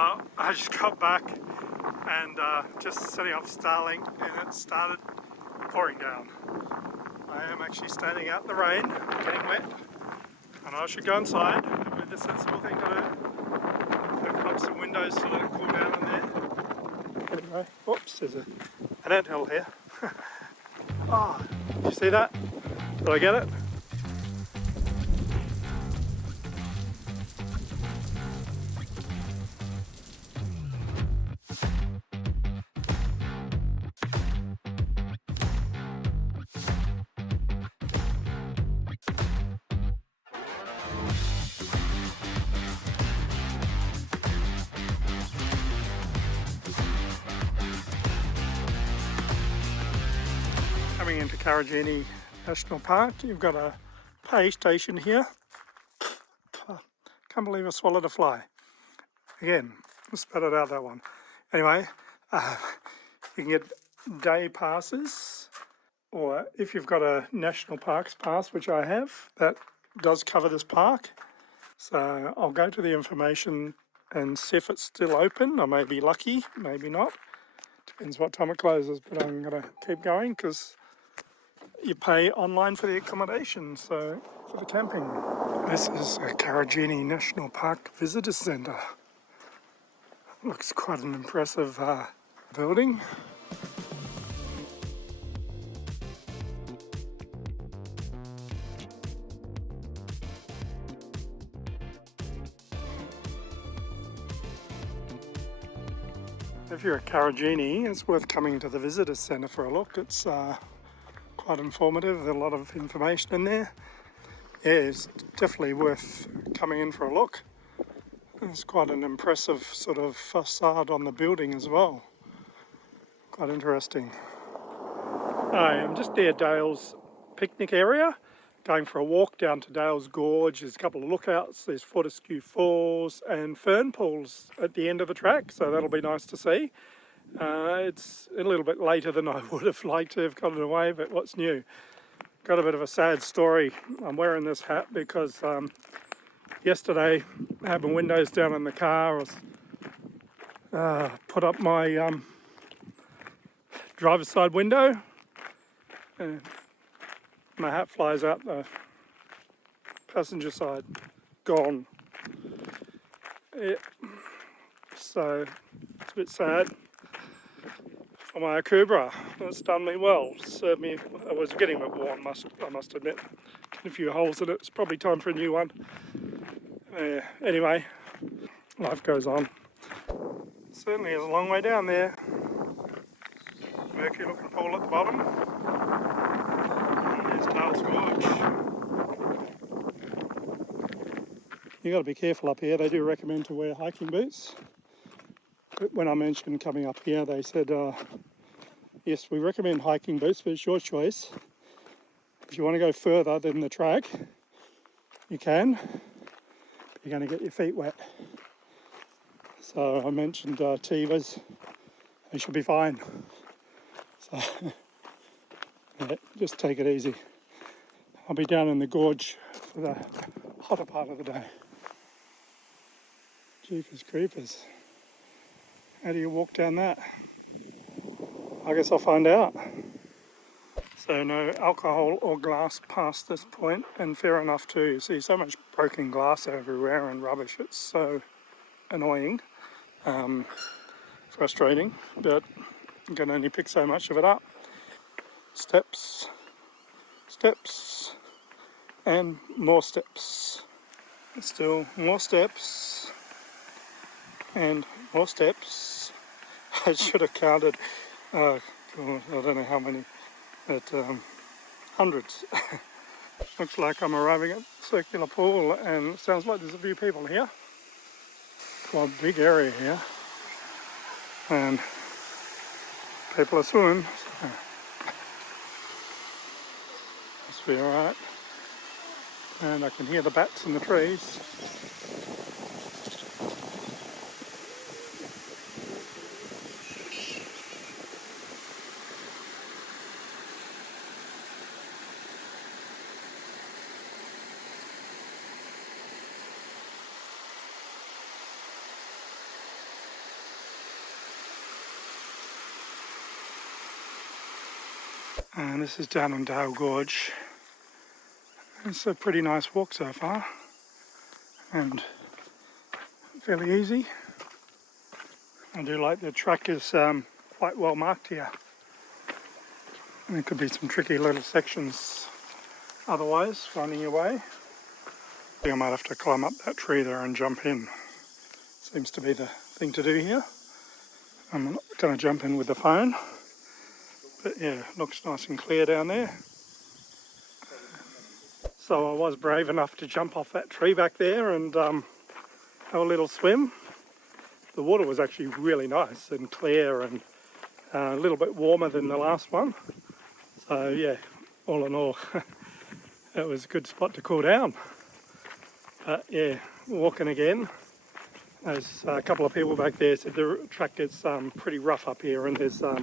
I just got back and just setting up Starlink, and it started pouring down. I am actually standing out in the rain, getting wet, and I should go inside. It would be the sensible thing to do. Open up some windows to let it cool down in there. Anyway, whoops, there's an anthill here. Oh, did you see that? Did I get it? Coming into Karijini National Park, you've got a pay station here. Can't believe I swallowed a fly. Again, spat it out, that one. Anyway, you can get day passes, or if you've got a National Parks pass, which I have, that does cover this park. So I'll go to the information and see if it's still open. I may be lucky, maybe not. Depends what time it closes, but I'm going to keep going because you pay online for the accommodation, so for the camping. This is a Karijini National Park Visitor Centre. Looks quite an impressive building. If you're at Karijini, it's worth coming to the Visitor Centre for a look. It's quite informative, there's a lot of information in there. Yeah, it's definitely worth coming in for a look. There's quite an impressive sort of facade on the building as well. Quite interesting. Hi, I'm just near Dale's picnic area, going for a walk down to Dale's Gorge. There's a couple of lookouts, there's Fortescure Falls and fern pools at the end of the track, so that'll be nice to see. It's a little bit later than I would have liked to have gotten away, but what's new? Got a bit of a sad story. I'm wearing this hat because yesterday I had my windows down in the car. I was, put up my driver's side window and my hat flies out the passenger side. Gone. Yeah. So it's a bit sad. For my Akubra, it's done me well. Served me. I was getting a bit worn, I must admit. A few holes in it. It's probably time for a new one. Anyway, life goes on. Certainly is a long way down there. Murky looking pool at the bottom. And there's Knox Gorge. You got to be careful up here. They do recommend to wear hiking boots. But when I mentioned coming up here, they said, yes, we recommend hiking boots, but it's your choice. If you want to go further than the track, you can. You're going to get your feet wet. So I mentioned Tivas. They should be fine. So yeah, just take it easy. I'll be down in the gorge for the hotter part of the day. Jeepers creepers. How do you walk down that? I guess I'll find out. So no alcohol or glass past this point, and fair enough too. You see so much broken glass everywhere and rubbish. It's so annoying, frustrating, but you can only pick so much of it up. Steps, steps, and more steps. Still more steps, and more steps. I should have counted, I don't know how many, but hundreds. Looks like I'm arriving at Circular Pool, and it sounds like there's a few people here. Quite a big area here, and people are swimming, so must be alright. And I can hear the bats in the trees. And this is down in Dale Gorge. It's a pretty nice walk so far, and fairly easy. I do like the track is quite well marked here. And there could be some tricky little sections otherwise, finding your way. I think I might have to climb up that tree there and jump in. Seems to be the thing to do here. I'm not going to jump in with the phone, but yeah, looks nice and clear down there. So I was brave enough to jump off that tree back there and have a little swim. The water was actually really nice and clear and a little bit warmer than the last one. So yeah, all in all, it was a good spot to cool down. But yeah, walking again. There's a couple of people back there said the track gets pretty rough up here, and there's a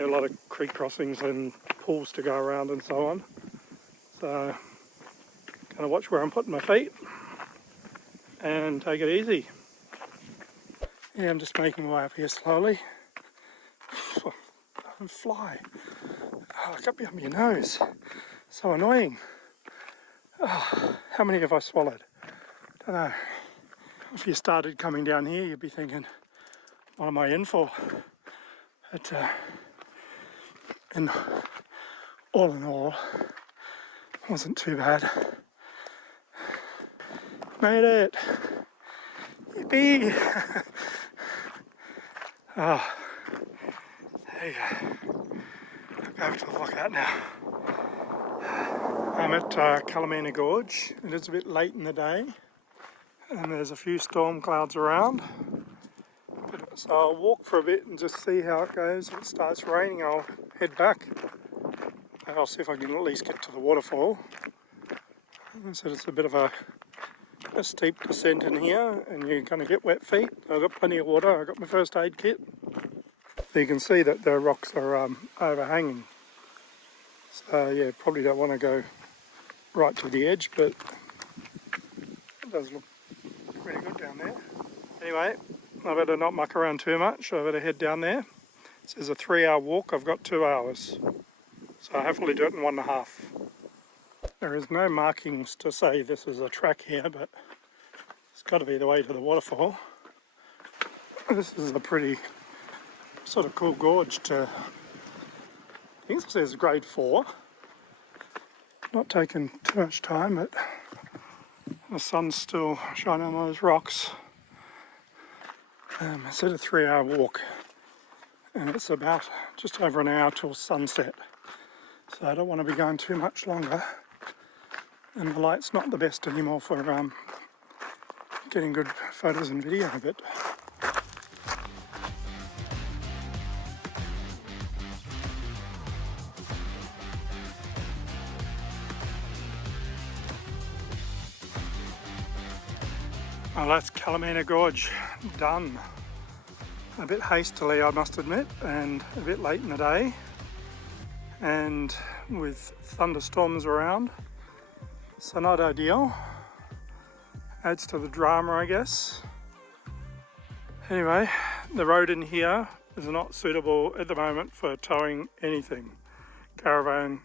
lot of creek crossings and pools to go around and so on. So, gonna watch where I'm putting my feet and take it easy. Yeah, I'm just making my way up here slowly. Fly. Oh, it got me up your nose. So annoying. Oh, how many have I swallowed? Don't know. If you started coming down here, you'd be thinking, what am I in for? But and all in all, wasn't too bad. Made it! Yippee! Oh, there you go. I'll go over to the lookout now. I'm at Calamine Gorge. It is a bit late in the day, and there's a few storm clouds around. So I'll walk for a bit and just see how it goes. If it starts raining, I'll head back. And I'll see if I can at least get to the waterfall. I said it's a bit of a steep descent in here, and you're going to get wet feet. I've got plenty of water. I've got my first aid kit. So you can see that the rocks are overhanging. So yeah, probably don't want to go right to the edge, but it does look pretty good down there. Anyway, I better not muck around too much. I better head down there. It says a 3-hour walk. I've got 2 hours. So I'll hopefully do it in 1.5. There is no markings to say this is a track here, but it's got to be the way to the waterfall. This is a pretty sort of cool gorge to, I think it says grade 4. Not taking too much time, but the sun's still shining on those rocks. I said a 3-hour walk, and it's about just over an hour till sunset. So I don't want to be going too much longer. And the light's not the best anymore for getting good photos and video of it. Well, that's Calamine Gorge done. A bit hastily, I must admit, and a bit late in the day, and with thunderstorms around, so not ideal. Adds to the drama, I guess. Anyway, the road in here is not suitable at the moment for towing anything. Caravan,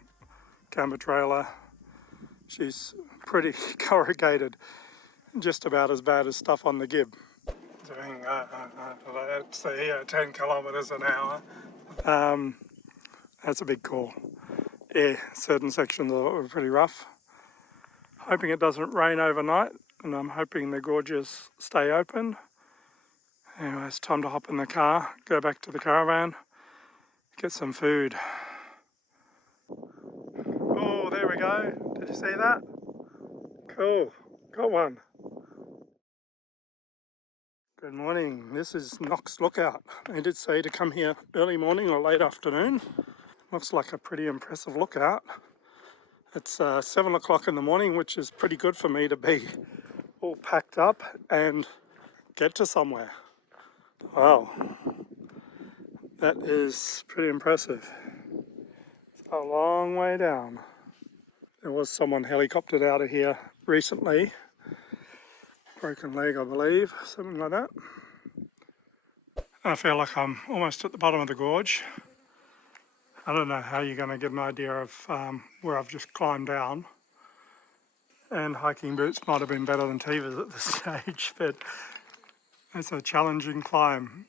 camper trailer, she's pretty corrugated. Just about as bad as stuff on the Gib. Doing, let's see, 10 kilometres an hour. That's a big call. Yeah, certain sections of it were pretty rough. Hoping it doesn't rain overnight, and I'm hoping the gorges stay open. Anyway, it's time to hop in the car, go back to the caravan, get some food. Oh, there we go. Did you see that? Cool, got one. Good morning, this is Knox Lookout. They did say to come here early morning or late afternoon. Looks like a pretty impressive lookout. It's 7 o'clock in the morning, which is pretty good for me to be all packed up and get to somewhere. Wow, that is pretty impressive. It's a long way down. There was someone helicoptered out of here recently. Broken leg, I believe, something like that. I feel like I'm almost at the bottom of the gorge. I don't know how you're going to get an idea of where I've just climbed down. And hiking boots might have been better than Tevas at this stage, but it's a challenging climb.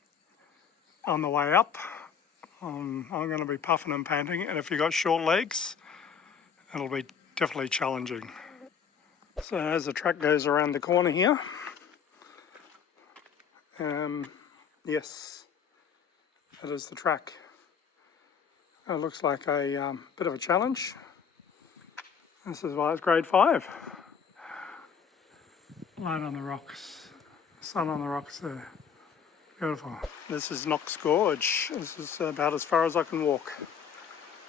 On the way up, I'm going to be puffing and panting, and if you've got short legs, it'll be definitely challenging. So as the track goes around the corner here, yes, that is the track. It looks like a bit of a challenge. This is why it's grade 5. Light on the rocks, sun on the rocks there. Beautiful. This is Knox Gorge. This is about as far as I can walk.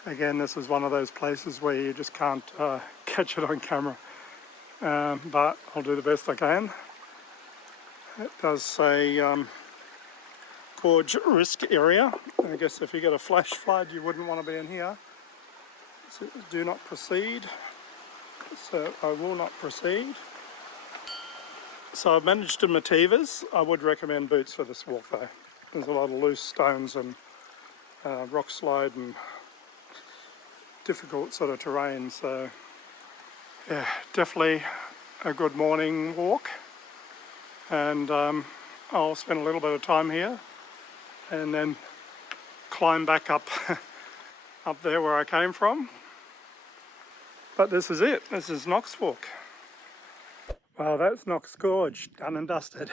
Again, this is one of those places where you just can't catch it on camera. But I'll do the best I can. It does say gorge risk area. I guess if you get a flash flood, you wouldn't want to be in here. So do not proceed. So I will not proceed. So I've managed to my Tevas. I would recommend boots for this walk though. There's a lot of loose stones and rock slide and difficult sort of terrain. So yeah, definitely a good morning walk. And I'll spend a little bit of time here and then climb back up up there where I came from. But this is it. This is Knox Walk. Well, that's Knox Gorge, done and dusted.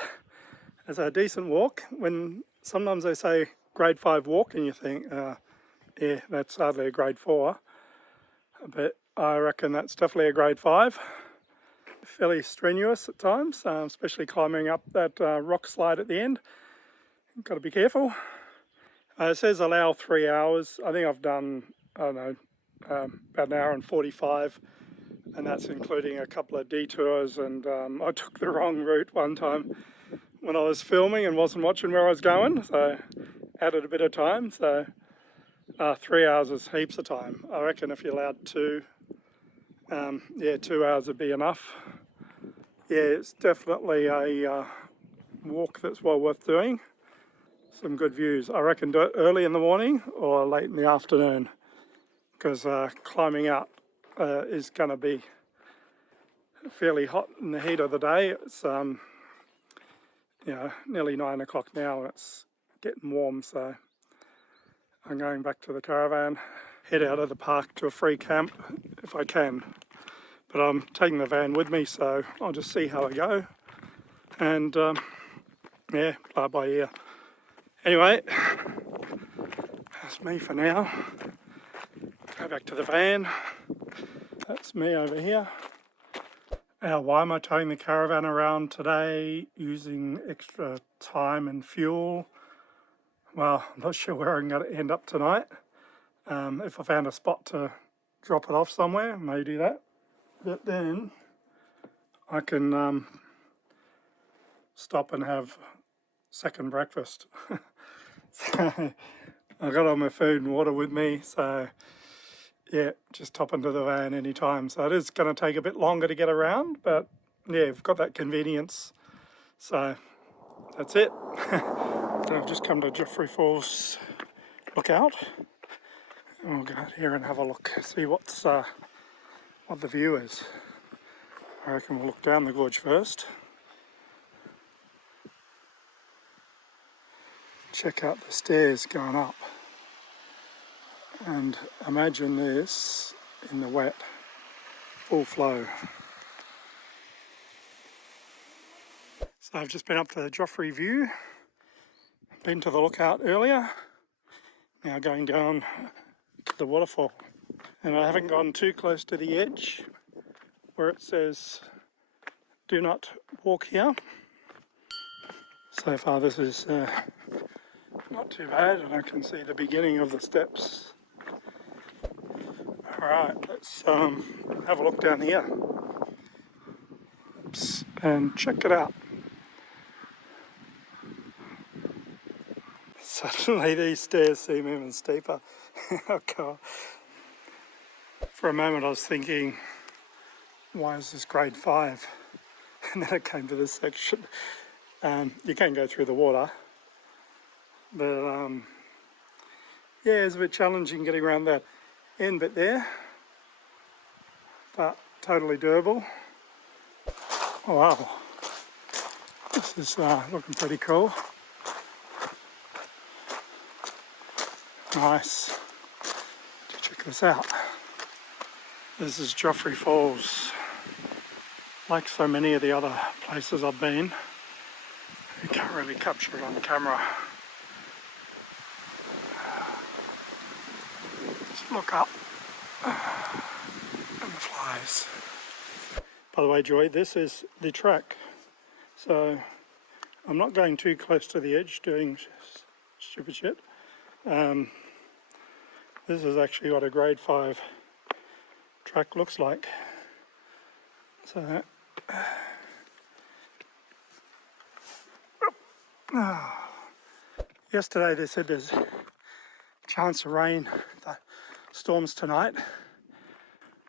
It's a decent walk. When sometimes they say grade 5 walk and you think, yeah, that's hardly a grade 4. But I reckon that's definitely a grade 5. Fairly strenuous at times, especially climbing up that rock slide at the end. You've got to be careful. It says allow 3 hours. I think I've done, I don't know, about an hour and 45. And that's including a couple of detours, and I took the wrong route one time when I was filming and wasn't watching where I was going, so added a bit of time. So 3 hours is heaps of time. I reckon if you're allowed 2, 2 hours would be enough. Yeah, it's definitely a walk that's well worth doing. Some good views. I reckon do it early in the morning or late in the afternoon, because climbing out is going to be fairly hot in the heat of the day. It's nearly 9 o'clock now and it's getting warm, so I'm going back to the caravan, head out of the park to a free camp if I can. But I'm taking the van with me, so I'll just see how I go and play it by ear. Anyway, that's me for now. Go back to the van. That's me over here. Now, why am I towing the caravan around today using extra time and fuel? Well, I'm not sure where I'm going to end up tonight. If I found a spot to drop it off somewhere, I may do that. But then I can stop and have second breakfast. So I got all my food and water with me, so yeah, just hop into the van anytime. So it is going to take a bit longer to get around, but yeah, I've got that convenience. So that's it. I've just come to Joffre Falls lookout. And we'll go out here and have a look, see what the view is. I reckon we'll look down the gorge first. Check out the stairs going up. And imagine this in the wet, full flow. So I've just been up to the Joffre View, been to the lookout earlier, now going down to the waterfall. And I haven't gone too close to the edge where it says do not walk here. So far this is not too bad, and I can see the beginning of the steps. Alright, let's have a look down here. Oops, and check it out. Suddenly these stairs seem even steeper. Oh God. For a moment I was thinking, why is this grade 5? And then it came to this section. You can go through the water, but Yeah, it's a bit challenging getting around that end bit there, but totally doable. Oh wow, this is looking pretty cool. Nice. Check this out. This is Joffre Falls. Like so many of the other places I've been, you can't really capture it on camera. Just look up and the flies. By the way, Joy, this is the track. So I'm not going too close to the edge doing stupid shit. This is actually what a grade 5 track looks like. So yesterday they said there's a chance of rain, the storms tonight.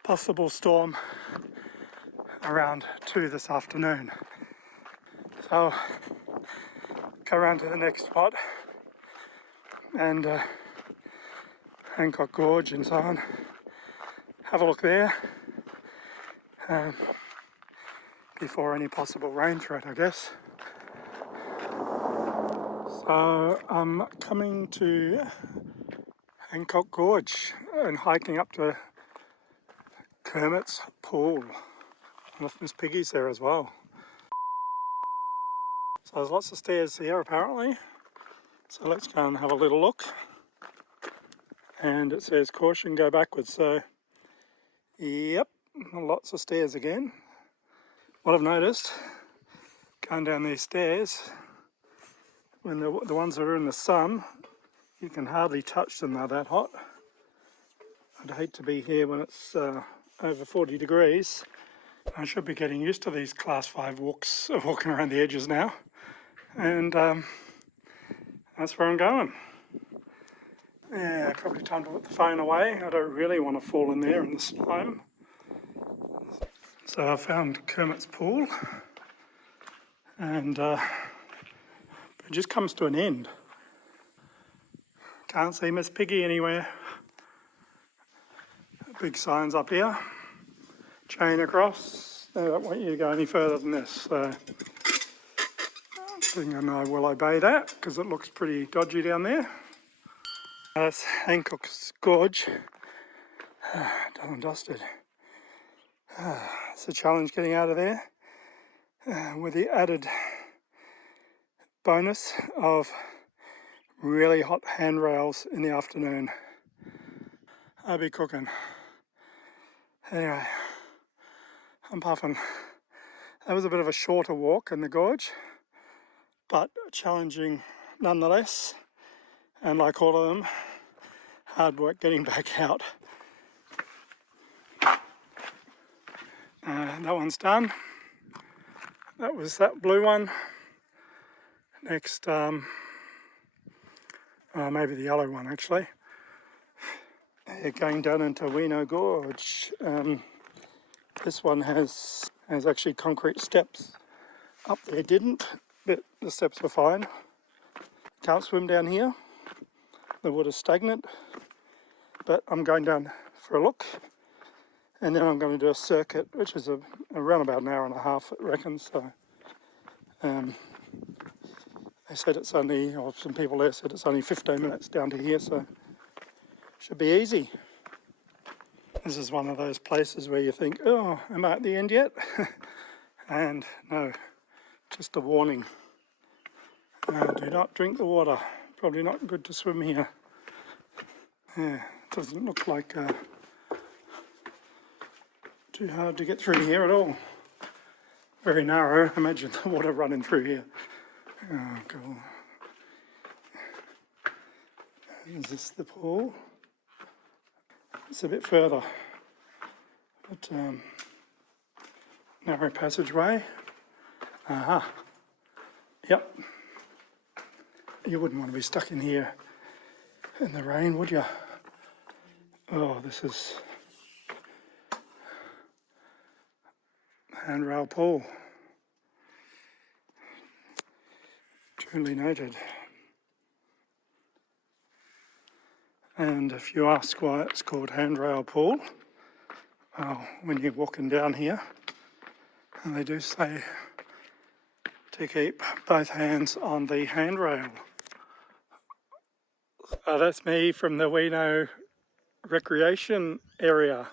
Possible storm around 2 this afternoon. So go around to the next spot and Hancock Gorge and so on. Have a look there before any possible rain threat, I guess. So I'm coming to Hancock Gorge and hiking up to Kermit's Pool. And Miss Piggy's there as well. So there's lots of stairs here apparently. So let's go and have a little look. And it says caution, go backwards. So yep, lots of stairs again. What I've noticed going down these stairs, when the ones that are in the sun, you can hardly touch them, they're that hot. I'd hate to be here when it's over 40 degrees. I should be getting used to these class 5 walks, walking around the edges now. And that's where I'm going. Yeah, probably time to put the phone away. I don't really want to fall in there in the slime. So I found Kermit's Pool. And it just comes to an end. Can't see Miss Piggy anywhere. Big signs up here. Chain across. They don't want you to go any further than this. So I think I know will obey that because it looks pretty dodgy down there. That's Hancock Gorge. Done and dusted. It's a challenge getting out of there with the added bonus of really hot handrails in the afternoon. I'll be cooking. Anyway, I'm puffing. That was a bit of a shorter walk in the gorge, but challenging nonetheless. And like all of them, hard work getting back out. That one's done. That was that blue one. Next, maybe the yellow one actually. Going down into Weano Gorge. This one has actually concrete steps. Up there didn't, but the steps were fine. Can't swim down here. The water's stagnant. But I'm going down for a look. And then I'm going to do a circuit, which is around about an hour and a half, I reckon. So they said it's only, or some people there said it's only 15 minutes down to here, so should be easy. This is one of those places where you think, oh, am I at the end yet? And no, just a warning. Do not drink the water. Probably not good to swim here. Yeah, it doesn't look like too hard to get through here at all. Very narrow. Imagine the water running through here. Oh, cool. Is this the pool? It's a bit further, but narrow passageway. Aha. Yep. You wouldn't want to be stuck in here in the rain, would you? Oh, this is handrail pool. Truly noted. And if you ask why it's called Handrail Pool, well, when you're walking down here, and they do say to keep both hands on the handrail. That's me from the Weano recreation area.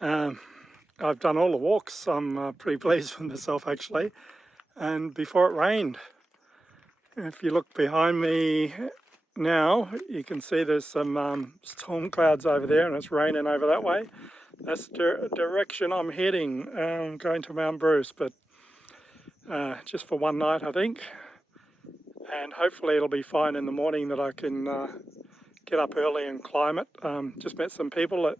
I've done all the walks. I'm pretty pleased with myself actually. And before it rained, if you look behind me now, you can see there's some storm clouds over there and it's raining over that way. That's the direction I'm heading. I'm going to Mount Bruce, but just for one night I think. And hopefully it'll be fine in the morning that I can get up early and climb it. Just met some people that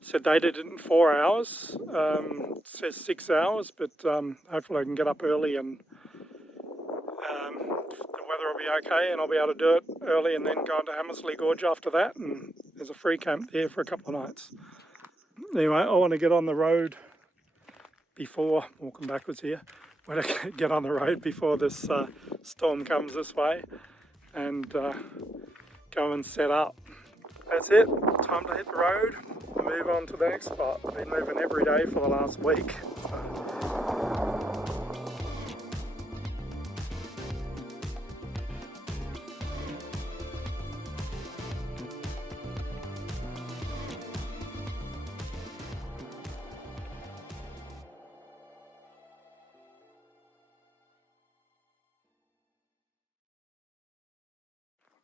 said they did it in 4 hours. It says 6 hours, but hopefully I can get up early and the weather will be okay and I'll be able to do it early and then go on to Hamersley Gorge after that. And there's a free camp there for a couple of nights. Anyway, I want to get on the road before, walking backwards here, I want to get on the road before this storm comes this way and go and set up. That's it, time to hit the road and move on to the next spot. I've been moving every day for the last week.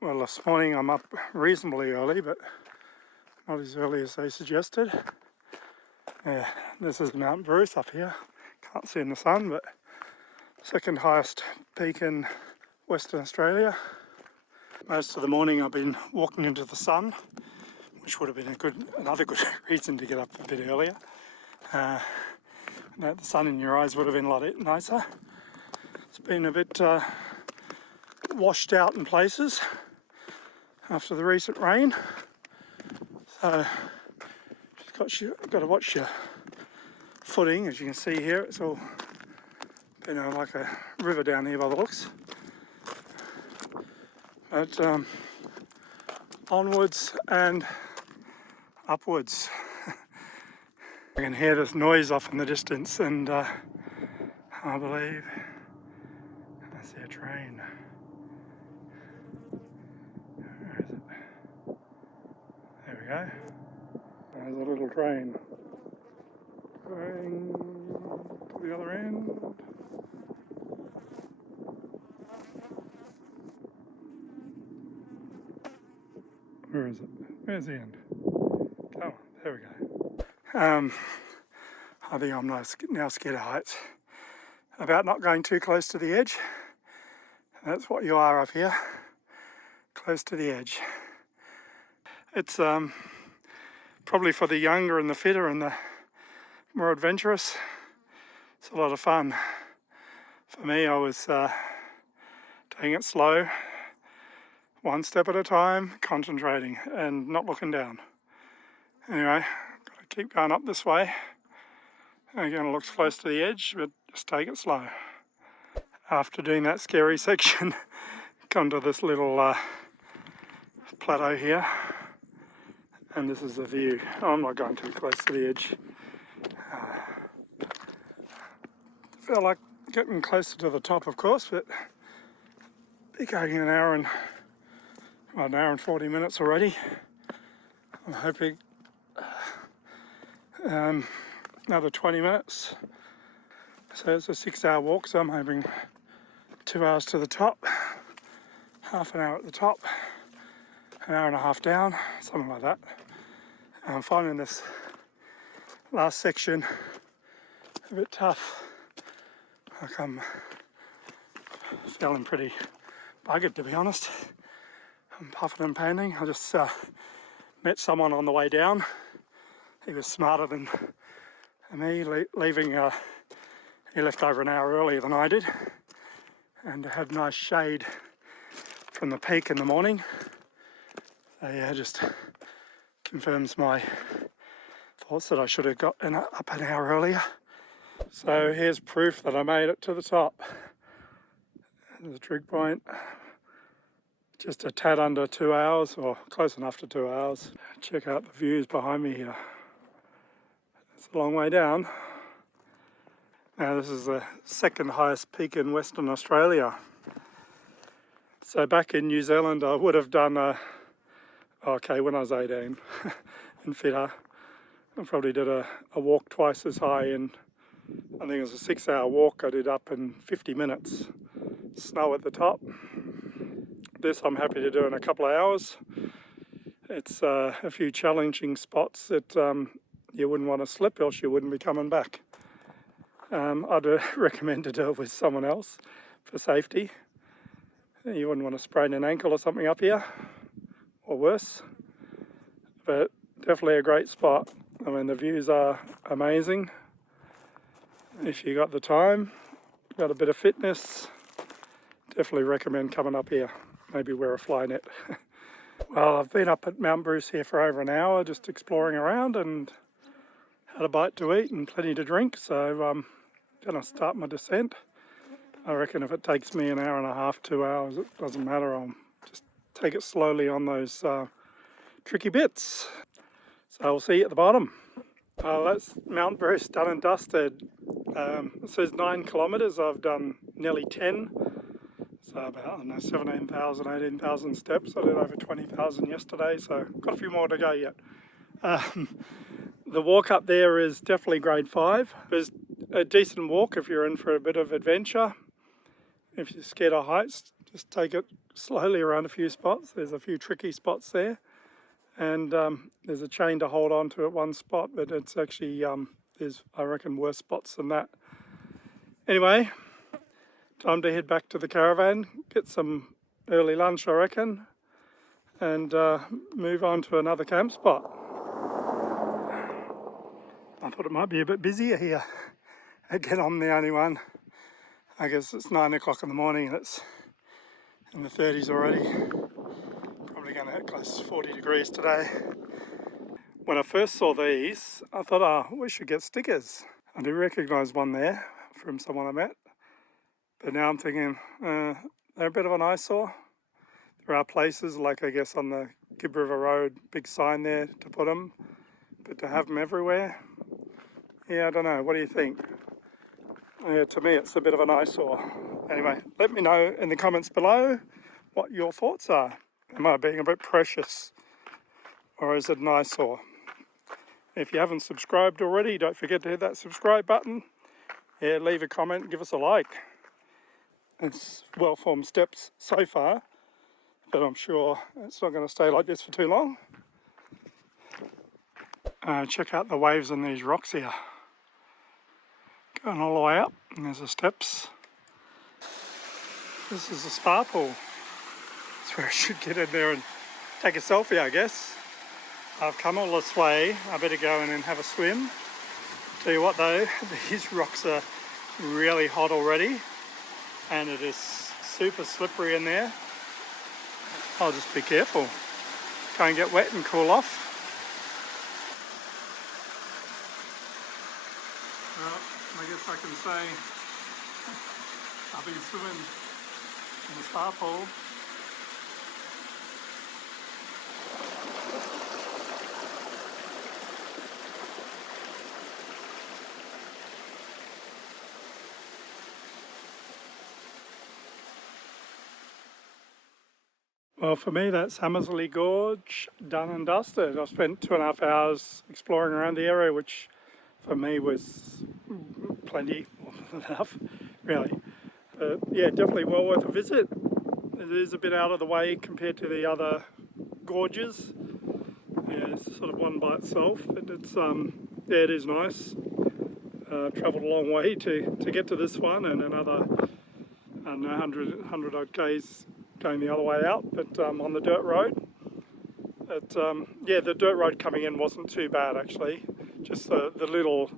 Well, this morning I'm up reasonably early, but not as early as they suggested. Yeah, this is Mount Bruce up here. Can't see in the sun, but second highest peak in Western Australia. Most of the morning I've been walking into the sun, which would have been another good reason to get up a bit earlier. The sun in your eyes would have been a lot nicer. It's been a bit washed out in places after the recent rain, so just got to watch your footing. As you can see here, it's all been like a river down here by the looks. But onwards and upwards. I can hear this noise off in the distance, and I believe I see a train. Where is it? There we go. There's a little train going to the other end. Where is it? Where's the end? Oh, there we go. I think I'm now scared of heights. About not going too close to the edge. That's what you are up here. Close to the edge. It's probably for the younger and the fitter and the more adventurous. It's a lot of fun. For me, I was taking it slow, one step at a time, concentrating and not looking down. Anyway, got to keep going up this way. Again, it looks close to the edge, but just take it slow. After doing that scary section, come to this little plateau here, and this is the view. I'm not going too close to the edge. Feel like getting closer to the top, of course, but be going an hour and 40 minutes already. I'm hoping another 20 minutes. So it's a 6-hour walk, so I'm hoping 2 hours to the top, half an hour at the top, an hour and a half down, something like that. And I'm finding this last section a bit tough. Like I'm feeling pretty buggered, to be honest. I'm puffing and panting. I just met someone on the way down. He was smarter than me, leaving. He left over an hour earlier than I did, and had nice shade from the peak in the morning. So yeah, just confirms my thoughts that I should have got up an hour earlier. So here's proof that I made it to the top. There's a trig point. just a tad under 2 hours, or close enough to 2 hours. Check out the views behind me here. It's a long way down. Now this is the second highest peak in Western Australia. So back in New Zealand I would have done when I was 18 and fitter, I probably did a walk twice as high, and I think it was a 6-hour walk I did up in 50 minutes. Snow at the top. This I'm happy to do in a couple of hours. It's a few challenging spots that you wouldn't want to slip, else you wouldn't be coming back. I'd recommend to do it with someone else for safety. You wouldn't want to sprain an ankle or something up here, or worse. But definitely a great spot. I mean, the views are amazing. If you got the time, got a bit of fitness, definitely recommend coming up here. Maybe wear a fly net. Well, I've been up at Mount Bruce here for over an hour, just exploring around, and had a bite to eat and plenty to drink. So I'm going to start my descent. I reckon if it takes me an hour and a half, 2 hours, it doesn't matter. I'll just take it slowly on those tricky bits. So we'll see you at the bottom. That's Mount Bruce done and dusted. It says 9 kilometres. I've done nearly 10. So about, I don't know, 17,000, 18,000 steps. I did over 20,000 yesterday, so got a few more to go yet. The walk up there is definitely grade 5. It's a decent walk if you're in for a bit of adventure. If you're scared of heights, just take it slowly around a few spots. There's a few tricky spots there. And there's a chain to hold on to at one spot, but it's actually, there's, I reckon, worse spots than that. Anyway, time to head back to the caravan, get some early lunch, I reckon, and move on to another camp spot. I thought it might be a bit busier here. Again, I'm the only one. I guess it's 9 o'clock in the morning and it's in the 30s already. Probably going to hit close to 40 degrees today. When I first saw these, I thought, oh, we should get stickers. I do recognise one there from someone I met. But now I'm thinking, they're a bit of an eyesore. There are places, like I guess on the Gib River Road, big sign there to put them. But to have them everywhere, yeah, I don't know. What do you think? Yeah, to me, it's a bit of an eyesore. Anyway, let me know in the comments below what your thoughts are. Am I being a bit precious, or is it an eyesore? If you haven't subscribed already, don't forget to hit that subscribe button. Yeah, leave a comment, give us a like. It's well-formed steps so far, but I'm sure it's not going to stay like this for too long. Check out the waves on these rocks here. Going all the way up, and there's the steps. This is a spa pool. That's where I should get in there and take a selfie, I guess. I've come all this way, I better go in and have a swim. Tell you what though, these rocks are really hot already, and it is super slippery in there. I'll just be careful. Go and get wet and cool off. Well, I guess I can say I've been swimming in the spa pool. Well, for me, that's Hamersley Gorge done and dusted. I've spent 2.5 hours exploring around the area, which for me was plenty, more than enough, really. Yeah, definitely well worth a visit. It is a bit out of the way compared to the other gorges. Yeah, it's sort of one by itself, but it's yeah, it is nice. Travelled a long way to get to this one, and another, I don't know, 100 odd k's going the other way out, but on the dirt road. Yeah, the dirt road coming in wasn't too bad actually. Just the little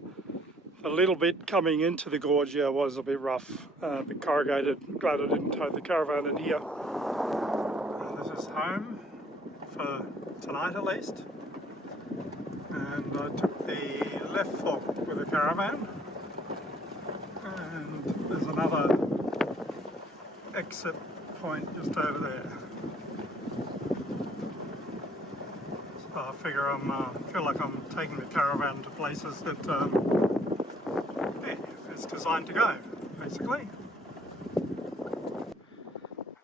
bit coming into the gorge here was a bit rough, a bit corrugated. Glad I didn't tow the caravan in here. This is home for tonight at least. And I took the left fork with the caravan. And there's another exit point just over there. I figure feel like I'm taking the caravan to places that yeah, it's designed to go, basically.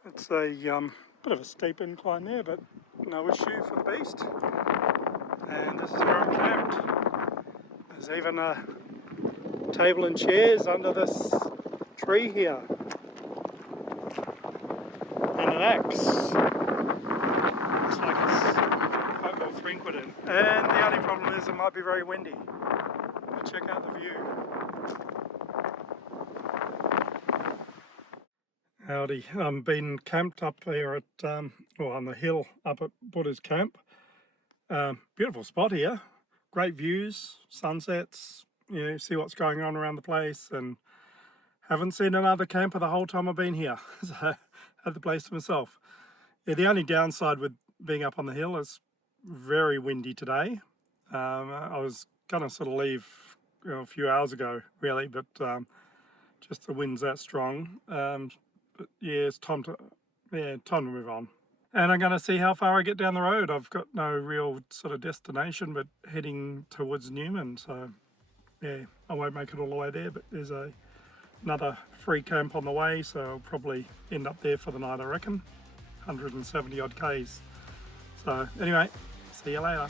It's a bit of a steep incline there, but no issue for the beast. And this is where I'm camped. There's even a table and chairs under this tree here. And an axe. Looks like it's quite well frequented. And the only problem is it might be very windy. But check out the view. Howdy, I'm been camped up here at, well, on the hill up at Buddha's Camp. Beautiful spot here, great views, sunsets, you know, see what's going on around the place, and haven't seen another camper the whole time I've been here, so I had the place to myself. Yeah, the only downside with being up on the hill is very windy today. I was gonna sort of leave, you know, a few hours ago really, but just the wind's that strong. But yeah, it's time to move on. And I'm going to see how far I get down the road. I've got no real sort of destination, but heading towards Newman. So yeah, I won't make it all the way there, but there's another free camp on the way, so I'll probably end up there for the night, I reckon. 170 odd Ks. So anyway, see you later.